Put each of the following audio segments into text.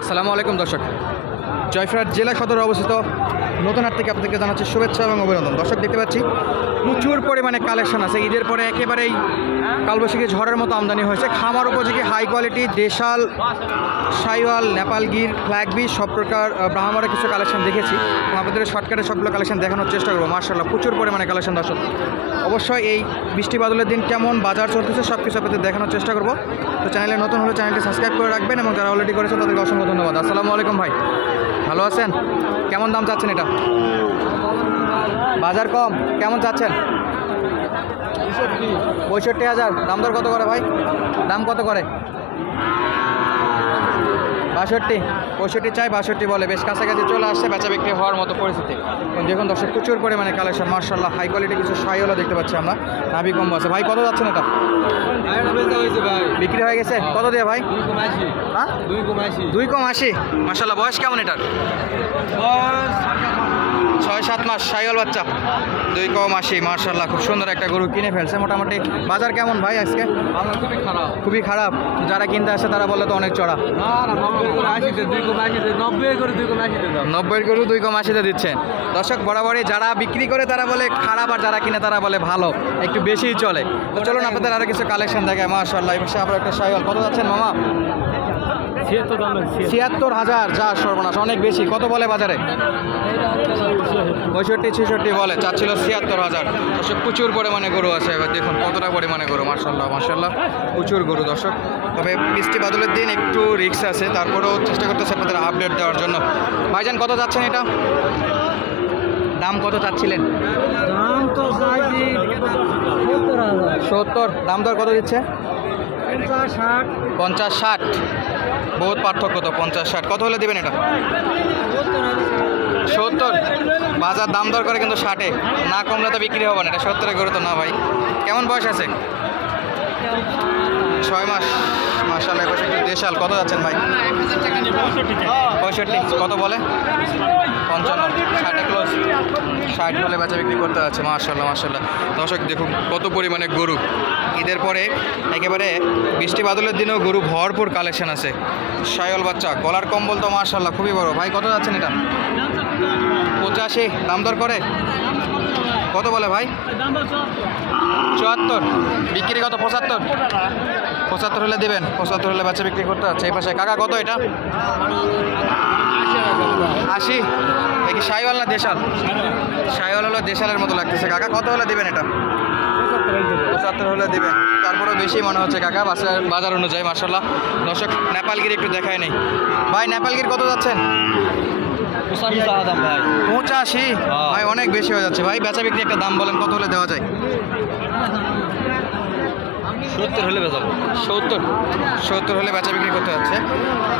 আসসালামু আলাইকুম দর্শক, জয়পুরহাট জেলা সদরে অবস্থিত নতুন হাট থেকে আপনাদেরকে জানাচ্ছি শুভেচ্ছা এবং অভিনন্দন। দর্শক দেখতে পাচ্ছি প্রচুর পরিমাণে কালেকশন আছে। ঈদের পরে একেবারেই কালবৈশাখী ঝড়ের মতো আমদানি হয়েছে। খামার উপযোগী হাই কোয়ালিটি দেশাল, সাইওয়াল, নেপালগির, ফ্ল্যাগবি সব প্রকার ব্রাহ্মণের কিছু কালেকশন দেখেছি। আপনাদের শর্টকাটে সবগুলো কালেকশন দেখানোর চেষ্টা করবো। মার্শাল্লাহ প্রচুর পরিমাণে কালেকশন দর্শক। অবশ্যই এই বৃষ্টি বাদলের দিন কেমন বাজার চলতেছে সব কিছু আপনাদের দেখানোর চেষ্টা করবো। তো চ্যানেলে নতুন হলে চ্যানেলটি সাবস্ক্রাইব করে রাখবেন এবং যারা অলরেডি করেছেন তাদেরকে অসংখ্য ধন্যবাদ। আসসালামু আলাইকুম ভাই, ভালো আছেন? কেমন দাম চাচ্ছেন এটা? বাজার কম, কেমন চাচ্ছেন? 65,000। দাম দর কত করে ভাই? দাম কত করে? 62, 65 চাই, 62 বলে। বেশ কাছাকাছি চলে আসছে, বেচা বিক্রি হওয়ার মতো পরিস্থিতি। দেখুন দর্শক প্রচুর পরিমাণে কালেকশন মার্শাল্লাহ। হাই কোয়ালিটি কিছু সাইওয়ালা দেখতে পাচ্ছি আমরা, নাভি কম্বো আছে। ভাই কত যাচ্ছেন এটা? বিক্রি হয়ে গেছে কত দিয়ে ভাই? 2,80 মার্শাল্লাহ। বয়স কেমন এটার? 6-7 মাস, সাইওয়াল বাচ্চা। 2,80 মার্শাল্লাহ। খুব সুন্দর একটা গরু কিনে ফেলছে। মোটামুটি বাজার কেমন ভাই আজকে? খুবই খারাপ। যারা কিনতে আসছে তারা বলে তো অনেক চড়া। 90 গরু 2,80 দিচ্ছেন। দর্শক বরাবরই যারা বিক্রি করে তারা বলে খারাপ, আর যারা কিনে তারা বলে ভালো, একটু বেশিই চলে। তো চলুন আপনাদের আরো কিছু কালেকশন দেখায়। মার্শাল্লাহ এই পাশে আবার একটা সাইওয়াল। কত যাচ্ছেন মামা? 76,000। যা সর্বনাশ, অনেক বেশি। কত বলে বাজারে? 65-66 বলে। চাচ্ছিল 76,000। দর্শক প্রচুর পরিমাণে গরু আছে। এবার দেখুন কতটা পরিমাণে গরু। মার্শাল্লাহ মার্শাল্লাহ প্রচুর গরু দর্শক। তবে বৃষ্টি বাদলের দিন একটু রিস্ক আছে, তারপরেও চেষ্টা করতেছে আপনাদের আপডেট দেওয়ার জন্য। ভাইজান কত যাচ্ছেন এটা? দাম কত চাচ্ছিলেন? দাম তো 70। দাম দর কত দিচ্ছে? 50-60। বহুত পার্থক্য তো। 50-60 কত হলে দেবেন এটা? 70। বাজার দাম দর করে কিন্তু 60-এ, না কমলে তো বিক্রি হবে না। এটা 70-এ গরু তো না ভাই। কেমন বয়স আছে? 6 মাস মাশাআল্লাহ। এবার একটু দেশাল। কত যাচ্ছেন ভাই? 65। কত বলে? 55। 60-এ ক্লোজ। 60 বলে বেচা বিক্রি করতে যাচ্ছে। মাশাআল্লাহ মাশাআল্লাহ। দর্শক দেখুন কত পরিমাণে গরু। ঈদের পরে একেবারে বৃষ্টি বাদলের দিনেও গরু ভরপুর কালেকশন আছে। সাইওয়াল বাচ্চা, গলার কম্বল তো মাশাআল্লাহ খুবই বড়। ভাই কত যাচ্ছেন এটা? 85। দাম দর করে? কত বলে ভাই? 74। বিক্রি কত? 75। 75 হলে দেবেন। 75 হলে বাচ্চা বিক্রি করতে যাচ্ছে। এই পাশে কাকা কত এটা? 80। কি সাইওয়াল না দেশাল? সাইওয়াল হলো দেশালের মতো লাগতেছে। কাকা কত হলে দেবেন এটা? 75 হলে দেবেন। তারপরেও বেশি মনে হচ্ছে কাকা বাজার অনুযায়ী। মার্শাল্লাহ দর্শক নেপালগির একটু দেখায় নেই ভাই। নেপালগির কত যাচ্ছেন? 85 ভাই, অনেক বেশি হয়ে যাচ্ছে ভাই। বেচা বিক্রি একটা দাম বলেন, কত হলে দেওয়া যায়? 70 হলে বেচাবো। 70 হলে বেচা বিক্রি করতে যাচ্ছে।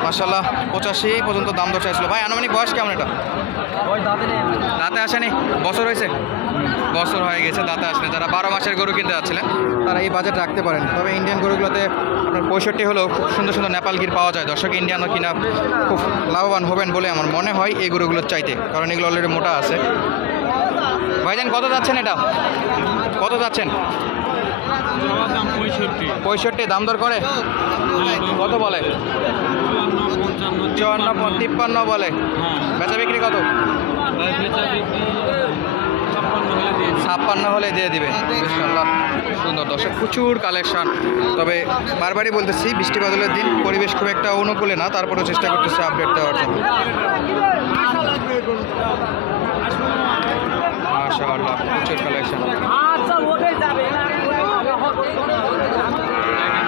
মার্শাল্লাহ 85 পর্যন্ত দাম দর চাইছিল। ভাই আনুমানিক বয়স কেমন এটা? দাঁতে আসেনি? বছর হয়েছে? বছর হয়ে গেছে, দাঁতে আসেনি। যারা 12 মাসের গরু কিনতে যাচ্ছিলেন তারা এই বাজেট রাখতে পারেন। তবে ইন্ডিয়ান গরুগুলোতে আপনার 65 হলেও খুব সুন্দর সুন্দর নেপাল গির পাওয়া যায়। দর্শক ইন্ডিয়ানও কিনা খুব লাভবান হবেন বলে আমার মনে হয় এই গরুগুলোর চাইতে, কারণ এগুলো অলরেডি মোটা আছে। ভাইজান কত যাচ্ছেন এটা? কত যাচ্ছেন? 65। দাম দর করে? কত বলে? 54-53 বলে। বেচা বিক্রি কত? 56 হলে দিয়ে দিবে। সুন্দর দর্শক, প্রচুর কালেকশন। তবে বারবারই বলতেছি বৃষ্টি বাদলের দিন পরিবেশ খুব একটা অনুকূলে না, তারপরেও চেষ্টা করতেছে আপডেট দেওয়ার জন্য। মাশাআল্লাহ প্রচুর কালেকশন।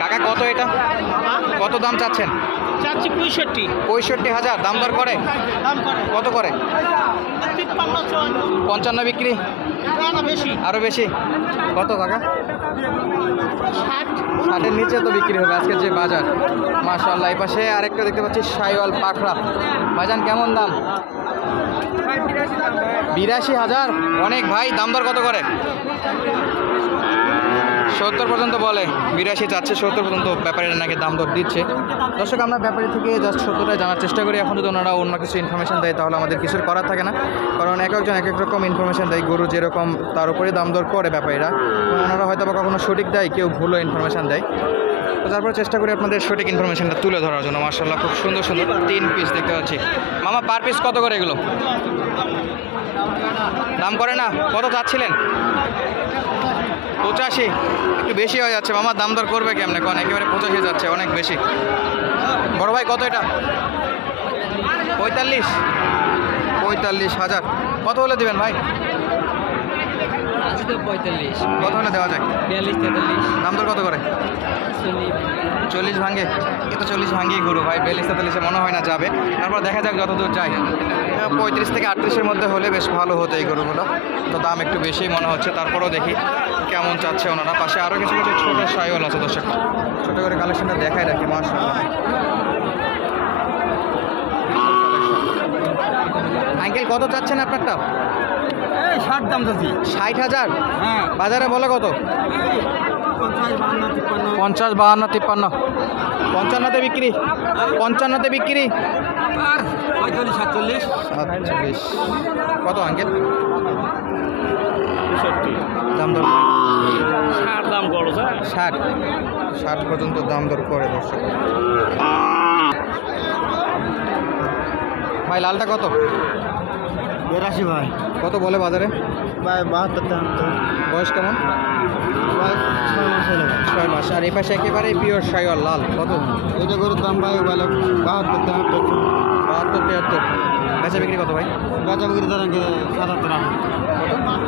কাকা কত এটা? কত দাম চাচ্ছেন? 65,000। দাম দর করে? কত করে? 55 বিক্রি? আরো বেশি? কত কাকা? 60-এর নিচে তো বিক্রি হবে আজকে যে বাজার। মাশাআল্লাহ এই পাশে আরেকটা দেখতে পাচ্ছি সাইওয়াল পাখরা। ভাইজান কেমন দাম? 82,000। অনেক ভাই। দাম দর কত করে? 70 পর্যন্ত বলে। 82 চাচ্ছে, 70 পর্যন্ত ব্যাপারীরা নাকি দাম দর দিচ্ছে। দর্শক আমরা ব্যাপারী থেকে জাস্ট 70টাই জানার চেষ্টা করি। এখন যদি ওনারা অন্য কিছু ইনফরমেশন দেয় তাহলে আমাদের কিছুর করার থাকে না, কারণ এক একজন এক এক রকম ইনফরমেশন দেয়। গরু যেরকম তার উপরে দাম দর করে ব্যাপারীরা। ওনারা হয়তো বা কখনো সঠিক দেয়, কেউ ভুলও ইনফরমেশন দেয়। তো তারপরে চেষ্টা করি আপনাদের সঠিক ইনফরমেশনটা তুলে ধরার জন্য। মাশাআল্লাহ খুব সুন্দর সুন্দর 3 পিস দেখতে পাচ্ছি। মামা পার পিস কত করে এগুলো? দাম করে না? কত চাচ্ছিলেন? 85, একটু বেশি হয়ে যাচ্ছে মামা, দাম দর করবে কেমনে কোন? একেবারে 85 যাচ্ছে, অনেক বেশি। বড় ভাই কত এটা? 45,000। কত হলে দিবেন ভাই? 45, কত হলে দেওয়া যায়? 42, 43, দাম দর কত করে? 40 ভাঙে? এ তো 40 ভাঙেই গরু ভাই, 42-43 মনে হয় না যাবে। তারপর দেখা যাক যতদূর যায়। 35 থেকে 38-এর মধ্যে হলে বেশ ভালো হতো এই গরুগুলো। তো দাম একটু বেশি মনে হচ্ছে, তারপরেও দেখি কেমন চাচ্ছে ওনারা। পাশে আরও কিছু কিছু ছোটো সাইওয়াল আছে দর্শক, ছোটো করে কালেকশনটা দেখাই রাখি। মাশাআল্লাহ আঙ্কেল কত চাচ্ছেন আপনারটা? 60 দাম চাচ্ছি। 60,000? হ্যাঁ, বাজারে বলে কত? 50, 52, 53, 50, 52, 53, 55-তে বিক্রি? 55-তে বিক্রি? আর 45, 47, 47। কত আঙ্কেল? 65, দাম দর 60 দাম করো স্যার। 60 পর্যন্ত দাম দর করে দর্শক। ভাই লালটা কত? 82 ভাই। কত বলে বাজারে? ভাই 72, বয়স কেমন? 6 মাস। আর এই পাশে একেবারে পিওর সাইওয়াল লাল, কত? এটা গরুর দাম ভাই বলে 72 দাম। 72, 73। বেচা বিক্রি কত ভাই? গাঁজা বিক্রি ধরেন 77,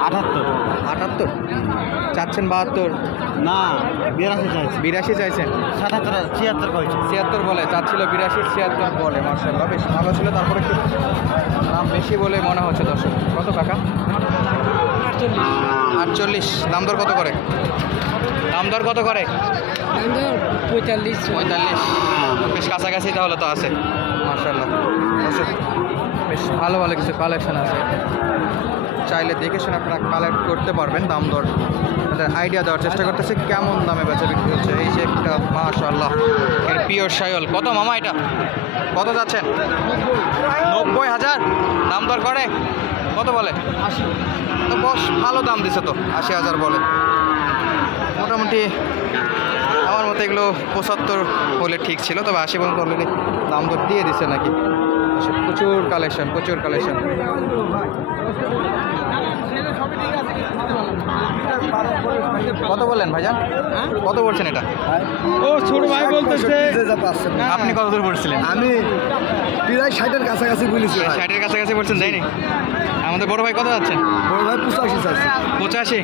78। 78 চাচ্ছেন? 72 না, 82 চাইছি। 82 চাইছেন? 77, 76 কইছে। 76 বলে, চাচ্ছিল 82, 76 বলে। মার্শাল্লাহ বেশ ভালো ছিল, তারপরে একটু দাম বেশি বলে মনে হচ্ছে দর্শক। কত টাকা? 48। দাম দর কত করে? দাম দর কত করে? 45, 45। বেশ কাছাকাছি তাহলে তো আছে। মার্শাল্লাহ দর্শক বেশ ভালো ভালো কিছু কালেকশন আছে, চাইলে দেখে শুনে আপনারা কালেক্ট করতে পারবেন। দাম দর আমাদের আইডিয়া দেওয়ার চেষ্টা করতেছে কেমন দামে বেচা বিক্রি হচ্ছে। এই যে একটা মাশাআল্লাহ এর পিওর সাইওয়াল। কত মামা এটা? কত যাচ্ছেন? 90,000। দাম দর করে? কত বলে? 80। তো বস ভালো দাম দিছে তো, 80,000 বলে। মোটামুটি আমার মতে এগুলো 75 হলে ঠিক ছিল, তবে 80 পর্যন্ত অলরেডি দাম দর দিয়ে দিছে নাকি। প্রচুর কালেকশন, প্রচুর কালেকশন। কত বললেন ভাইজান? কত বলছেন এটা? ও ছোট ভাই বলতেছে। আপনি কত দূর পড়ছিলেন? আমি প্রায় 60-এর কাছাকাছি বলেছি ভাই। 60-এর কাছাকাছি পড়ছেন, যায়নি? আমাদের বড় ভাই কত যাচ্ছেন? বড় ভাই 85 চাইছে। 85?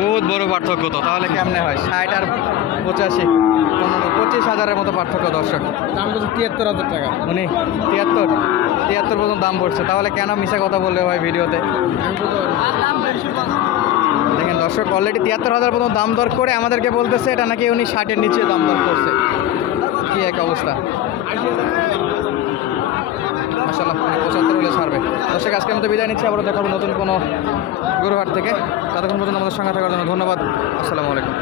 বহুত বড় পার্থক্য তো, তাহলে কেমনে হয়? 60 আর 85, 25,000-এর মতো পার্থক্য দর্শক। দাম বলছে 73,000 টাকা। উনি 73 পর্যন্ত দাম পড়ছে, তাহলে কেন মিশা কথা বললে ভাই ভিডিওতে? দেখেন দর্শক অলরেডি 73,000 পর্যন্ত দাম দর করে আমাদেরকে বলতেছে এটা নাকি উনি 60-এর নিচে দাম দর করছে। কি এক অবস্থা! মাশাআল্লাহ 75 হলে ছাড়বে। দর্শক আজকের মতো বিদায় নিচ্ছি, আবার দেখাবো নতুন কোনো গরুহাট থেকে। ততক্ষণ পর্যন্ত আমাদের সঙ্গে থাকার জন্য ধন্যবাদ। আসসালামু আলাইকুম।